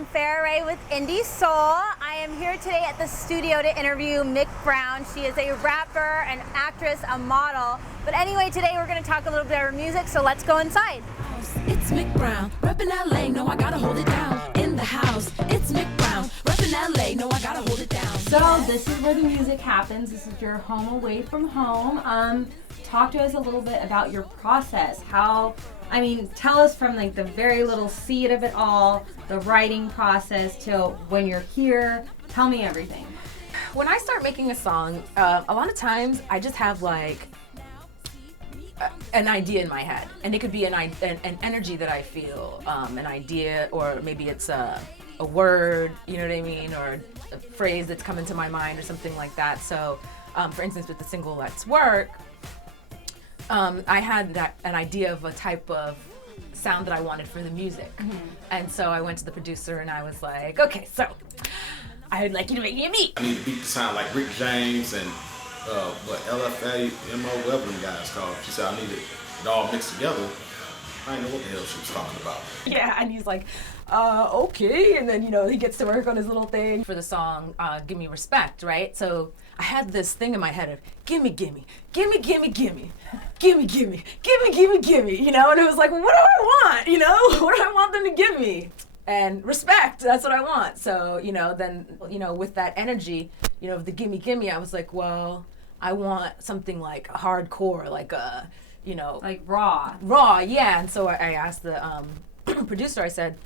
I'm Farrah Rhea with IndieSole. I am here today at the studio to interview Mik Brown. She is a rapper, an actress, a model. But anyway, today we're going to talk a little bit about her music, so let's go inside. It's Mik Brown, reppin' LA, no I gotta hold it down. In the house, it's Mik Brown, reppin' LA, no I gotta hold it down. So this is where the music happens. This is your home away from home. Talk to us a little bit about your process. Tell us from like the very little seed of it all, the writing process till when you're here. Tell me everything. When I start making a song, a lot of times I just have like an idea in my head, and it could be an energy that I feel, an idea, or maybe it's a word, you know what I mean, or a phrase that's come into my mind or something like that. So, for instance, with the single "Let's Work," I had an idea of a type of sound that I wanted for the music, and so I went to the producer and I was like, okay, so I would like you to make me a beat. I need the beat to sound like Rick James and LFA, MO, whatever them guys called. She said I needed it all mixed together. I didn't know what the hell she was talking about. Yeah, and he's like, okay, and then, you know, he gets to work on his little thing for the song, Give Me Respect, right? So I had this thing in my head of, gimme, gimme, gimme, gimme, gimme, gimme, gimme, gimme, gimme, gimme, you know, and it was like, well, what do I want, you know? What do I want them to give me? And respect, that's what I want. So, you know, then, you know, with that energy, you know, of the gimme, gimme, I was like, well, I want something like hardcore, like a, you know. Like raw. Raw, yeah. And so I asked the producer, I said,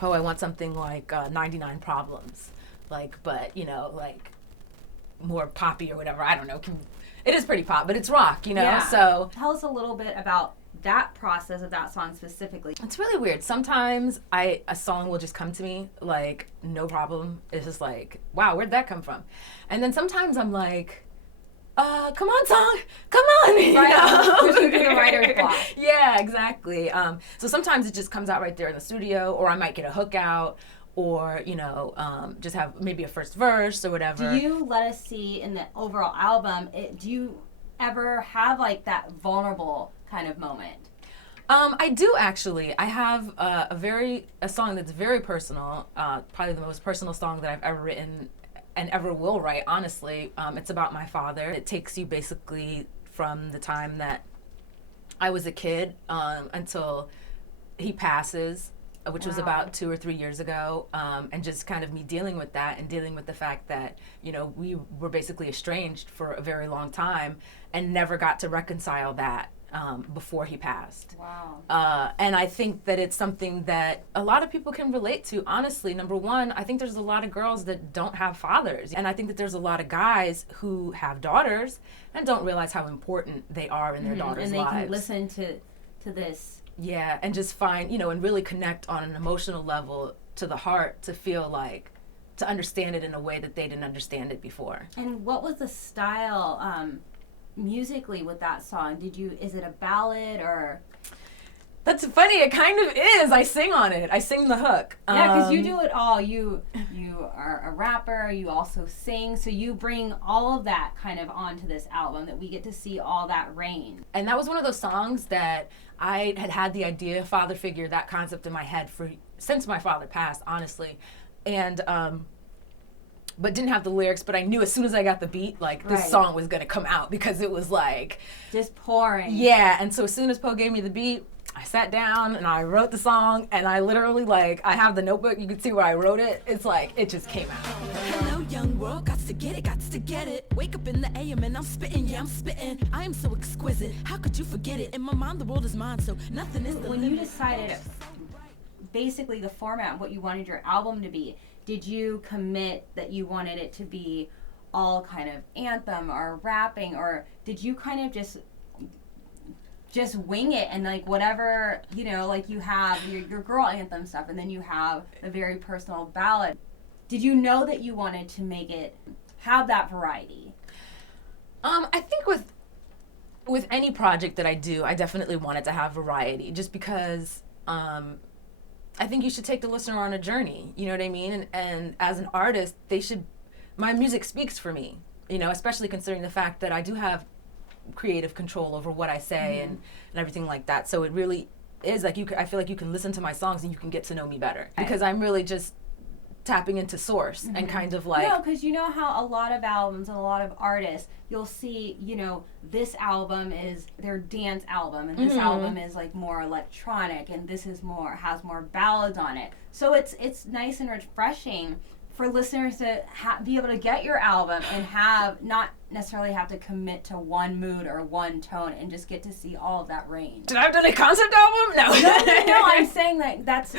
I want something like 99 Problems. Like, but, you know, like more poppy or whatever. I don't know. It is pretty pop, but it's rock, you know? Yeah. So Tell us a little bit about that process of that song specifically. it's really weird. Sometimes a song will just come to me like no problem. It's just like, wow, where'd that come from? And then sometimes I'm like, come on, song, come on. Right, pushing through the writer's block. Yeah, exactly. So sometimes it just comes out right there in the studio, or I might get a hook out, or, you know, just have maybe a first verse or whatever. Do you let us see in the overall album, do you ever have like that vulnerable kind of moment? I do actually. I have a song that's very personal, probably the most personal song that I've ever written and ever will write, honestly. It's about my father. It takes you basically from the time that I was a kid until he passes, which was about 2 or 3 years ago, and just kind of me dealing with that and dealing with the fact that, you know, we were basically estranged for a very long time and never got to reconcile that before he passed. Wow. And I think that it's something that a lot of people can relate to, honestly. Number one, I think there's a lot of girls that don't have fathers. And I think that there's a lot of guys who have daughters and don't realize how important they are in their daughters' lives. And they can listen to this. Yeah, and just find, you know, and really connect on an emotional level to the heart to feel like, to understand it in a way that they didn't understand it before. And what was the style musically with that song? Is it a ballad or? That's funny, it kind of is. I sing on it. I sing the hook. Yeah, because you do it all. You are a rapper, you also sing, so you bring all of that kind of onto this album that we get to see all that range. And that was one of those songs that I had the idea, father figure, that concept in my head since my father passed, honestly. And but didn't have the lyrics, but I knew as soon as I got the beat, like, this song was gonna come out because it was like just pouring. Yeah, and so as soon as Poe gave me the beat, I sat down and I wrote the song, and I literally, like, I have the notebook, you can see where I wrote it. It's like, it just came out. Hello, young world, got to get it. Wake up in the AM and I'm spitting, yeah, I'm spitting. I am so exquisite, how could you forget it? In my mind, the world is mine, so nothing is the When limit. you decided basically the format of what you wanted your album to be, did you commit that you wanted it to be all kind of anthem or rapping, or did you kind of just wing it and like whatever, you know, like you have your girl anthem stuff and then you have a very personal ballad? Did you know that you wanted to make it have that variety? I think with any project that I do, I definitely want it to have variety, just because I think you should take the listener on a journey, you know what I mean? And as an artist, my music speaks for me, you know, especially considering the fact that I do have creative control over what I say and everything like that. So it really is like I feel like you can listen to my songs and you can get to know me better because I'm really just tapping into source and kind of like. No, because you know how a lot of albums and a lot of artists, you'll see, this album is their dance album and this album is like more electronic and this is has more ballads on it. So it's nice and refreshing for listeners to be able to get your album and not necessarily have to commit to one mood or one tone and just get to see all of that range. Did I have done a concept album? No. No, I'm saying like that's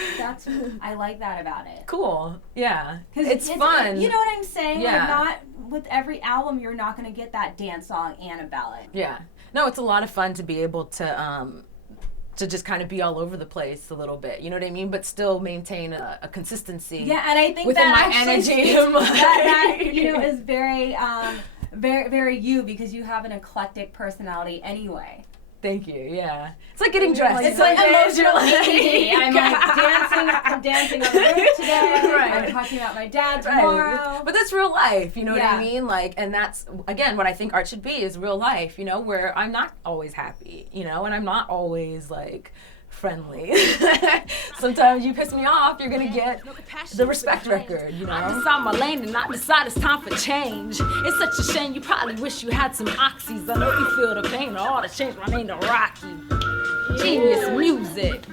I like that about it. Cool. Yeah. It's fun. You know what I'm saying? Yeah. Like not with every album you're not going to get that dance song and a ballad. Yeah. No, it's a lot of fun to be able to just kind of be all over the place a little bit, you know what I mean? But still maintain a consistency. Yeah, and I think within that my energy. that is very, very, very you because you have an eclectic personality anyway. Thank you. Yeah, it's like getting dressed. It's like emotional ADD. I'm like dancing on the roof today. Right. I'm talking about my dad tomorrow. Right. But that's real life, you know what I mean? Like, and that's again what I think art should be is real life, where I'm not always happy, and I'm not always like friendly. Sometimes you piss me off, you're gonna get the respect record, I decide my lane and I decide it's time for change. It's such a shame, you probably wish you had some oxys. I know you feel the pain, all to change my name to Rocky. Genius music.